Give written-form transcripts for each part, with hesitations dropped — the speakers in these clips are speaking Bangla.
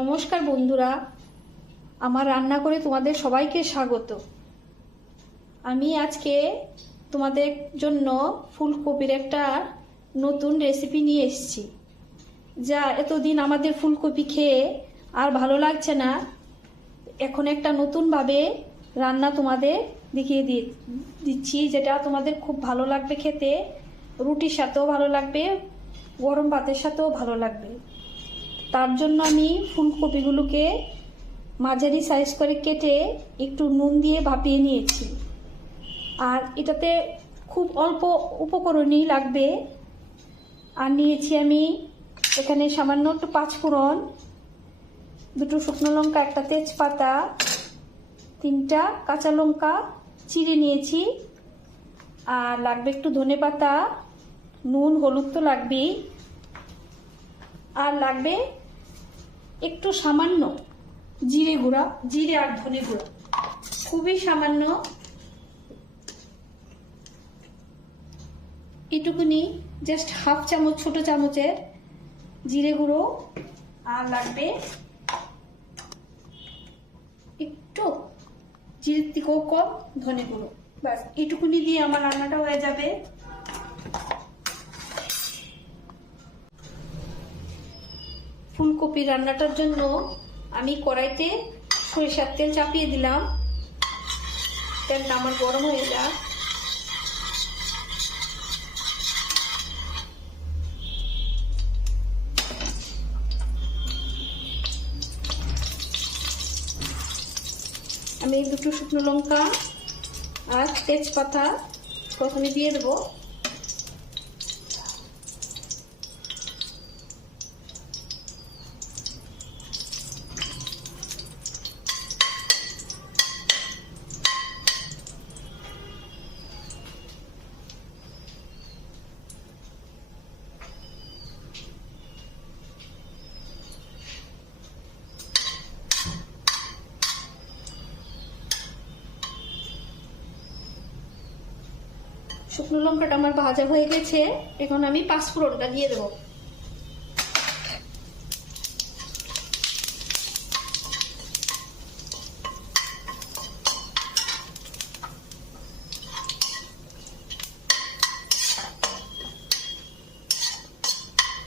নমস্কার বন্ধুরা, আমার রান্না করে তোমাদের সবাইকে স্বাগত। আমি আজকে তোমাদের জন্য ফুলকপির একটা নতুন রেসিপি নিয়ে এসেছি। যা এতদিন আমাদের ফুলকপি খেয়ে আর ভালো লাগছে না, এখন একটা নতুনভাবে রান্না তোমাদের দেখিয়ে দিচ্ছি, যেটা তোমাদের খুব ভালো লাগবে খেতে। রুটির সাথেও ভালো লাগবে, গরম ভাতের সাথেও ভালো লাগবে। তার জন্য আমি ফুলকপিগুলোকে মাঝারি সাইজ করে কেটে একটু নুন দিয়ে ভাপিয়ে নিয়েছি। আর এটাতে খুব অল্প উপকরণই লাগবে। আর নিয়েছি আমি এখানে সামান্য একটু 5 ফোড়ন, 2টো শুকনো লঙ্কা, একটা তেজপাতা, 3টা কাঁচা লঙ্কা চিড়ে নিয়েছি। আর লাগবে একটু ধনেপাতা, নুন হলুদ তো লাগবেই। আর লাগবে একটু সামান্য জিরে গুঁড়া, জিরে আর ধনে গুঁড়া, খুবই সামান্য, এটুকুনি, জাস্ট হাফ চামচ, ছোট চামচের জিরে গুঁড়ো। আর লাগবে একটু জিরের থেকেও কম ধনে গুঁড়ো। ব্যাস এটুকুনি দিয়ে আমার রান্নাটা হয়ে যাবে। ফুলকপি রান্নাটার জন্য আমি কড়াইতে সরিষার তেল চাপিয়ে দিলাম। তেলটা আমার গরম হয়ে যাক। আমি 2টো শুকনো লঙ্কা আর তেজপাতা প্রথমে দিয়ে দেবো। শুকনো লঙ্কাটা আমার ভাজা হয়ে গেছে, এখন আমি 5 ফোড়নটা দিয়ে দেবো।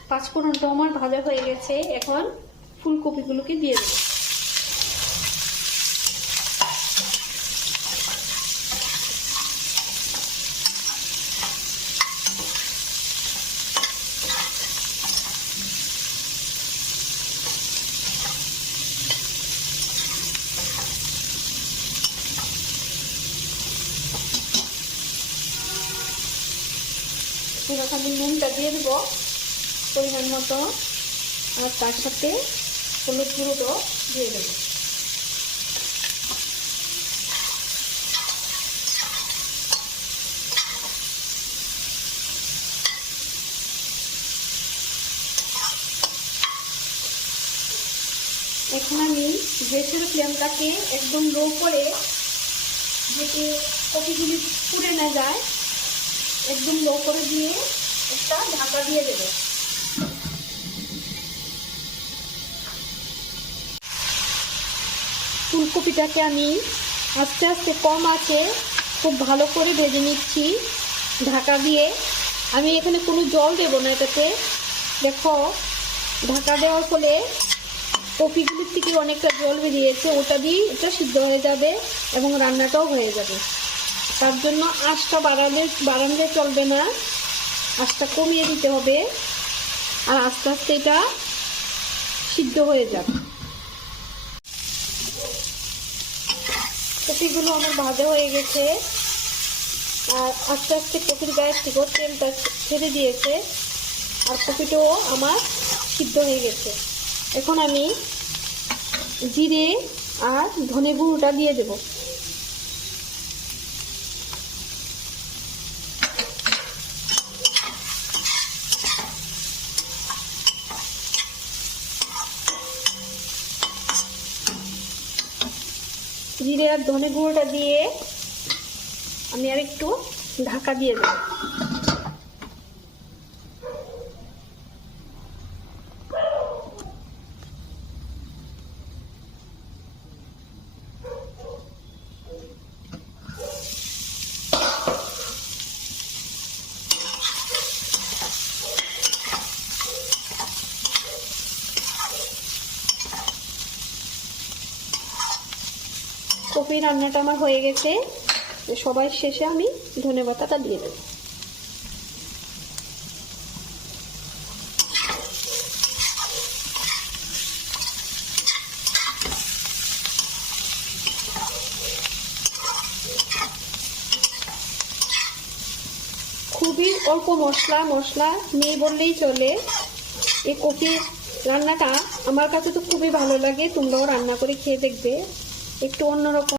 পাঁচফোড়নটা আমার ভাজা হয়ে গেছে, এখন ফুলকপিগুলোকে দিয়ে দেবো। এবার আমি নুনটা দিয়ে দেবো পরিমাণ মতো, আর তার সাথে হলুদ গুঁড়োটাও দিয়ে দেবো। এখন আমি গ্যাসের ফ্লেমটাকে একদম লো করে, যাতে কপিগুলি পুড়ে না যায়, একদম লো করে দিয়ে একটা ঢাকা দিয়ে দেব। ফুলকপিটাকে আমি আস্তে আস্তে কম আঁচে খুব ভালো করে ভেজে নিচ্ছি ঢাকা দিয়ে। আমি এখানে কোনো জল দেব না এটাতে। দেখো, ঢাকা দেওয়ার ফলে কপিগুলির থেকে অনেকটা জল বেরিয়েছে, ওটা দিয়ে এটা সিদ্ধ হয়ে যাবে এবং রান্নাটাও হয়ে যাবে। তার জন্য আঁচটা বাড়ালে চলবে না, আঁচটা কমিয়ে দিতে হবে। আর আস্তে আস্তে এটা সিদ্ধ হয়ে যাবে। কপিগুলো আমার ভাজা হয়ে গেছে, আর আস্তে আস্তে কপির গায়ের থেকে তেলটা ছেড়ে দিয়েছে, আর কপিটাও আমার সিদ্ধ হয়ে গেছে। এখন আমি জিরে আর ধনে গুঁড়োটা দিয়ে দেব। জিরে আর ধনে গুঁড়োটা দিয়ে আমি আর একটু ঢাকা দিয়ে দেব। কপি রান্নাটা আমার হয়ে গেছে। সবার শেষে আমি ধনেপাতাটা দিয়ে দেব। খুবই অল্প মশলা নেই বললেই চলে। এই কপি রান্নাটা আমার কাছে তো খুবই ভালো লাগে, তোমরাও রান্না করে খেয়ে দেখবে, একটু অন্যরকম।